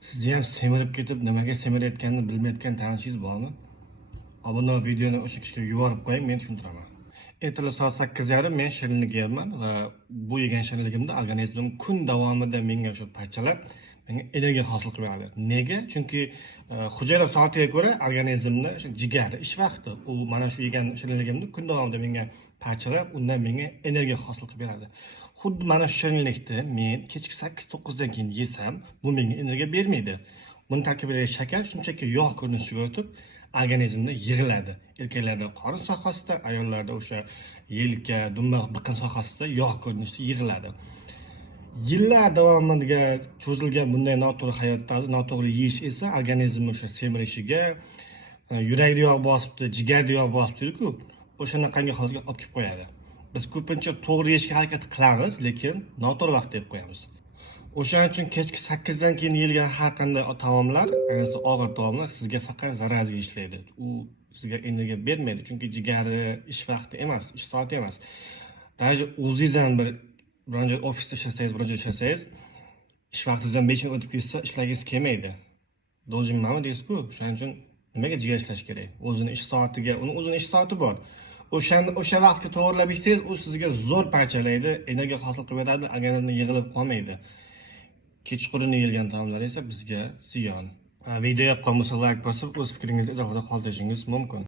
Sizni ham semirib ketib, nimaga semirayotganini bilmayotgan tanishingiz bormi? Abuna videoni o'sha kishiga yuborib qo'ying, men tushuntiraman. Ertalab soat 8:30 men shirinlik yeyman va bu yegan shirinligimda organizmim kun davomida menga o'sha parchalab, menga energiya hosil qilib beradi. Nega? Chunki hujayra soatiga ko'ra organizmni o'sha jigari ish vaqti. U mana shu yegan shirinligimni kun davomida menga parchalab, undan menga energiya hosil qilib beradi. Xuddi mana shu shirinlikni men kechki 8-9 dan keyin yesam, bu menga energiya bermaydi. Buni tarkibidagi shakar shunchaki yog' ko'rinishida o'tib, organizmda yig'iladi. Erkaklarda qorin sohasida, ayollarda o'sha yelka, dumba, biqin sohasida yog' ko'rinishida yig'iladi. Yillar davomiga cho'zilgan bunday noto'g'ri hayot tarzi, noto'g'ri yeyish esa organizmni o'sha semirishiga, yurakda yog' bosibdi, jigarda yog' bosibdi-ku, o'shanaqangi holatga olib kelib qo'yadi. Biz ko'pincha to'g'ri yeyishga harakat qilamiz, lekin noto'g'ri vaqtda yeb qo'yamiz. O'shaning uchun kechki 8 dan keyin yeyilgan har qanday taomlar, ayniqsa og'ir taomlar sizga faqat zararga ishlaydi. U sizga energiya bermaydi, chunki jigari ish vaqti emas, ish soati emas. Даже o'zingizdan biron joy ofisda ishlasangiz, biron joyda ishlasangiz, ish vaqtingizdan 5 minut o'tib ketsa, ishlagingiz kelmaydi. Долженmanmi deysiz-ku, shuning uchun nimaga jigar ishlash kerak? O'zini ish soatiga, uni o'zini ish soati bor. O'sha vaqtga to'g'rilab ichsangiz, u sizga zo'r parchalaydi, energiya hosil qilib beradi, organizmda yig'ilib qolmaydi. Kechqurun yeyilgan taomlar esa bizga ziyon. Video yoqqan bo'lsa like bosib, o'z fikringizni izohida qoldirishingiz mumkin.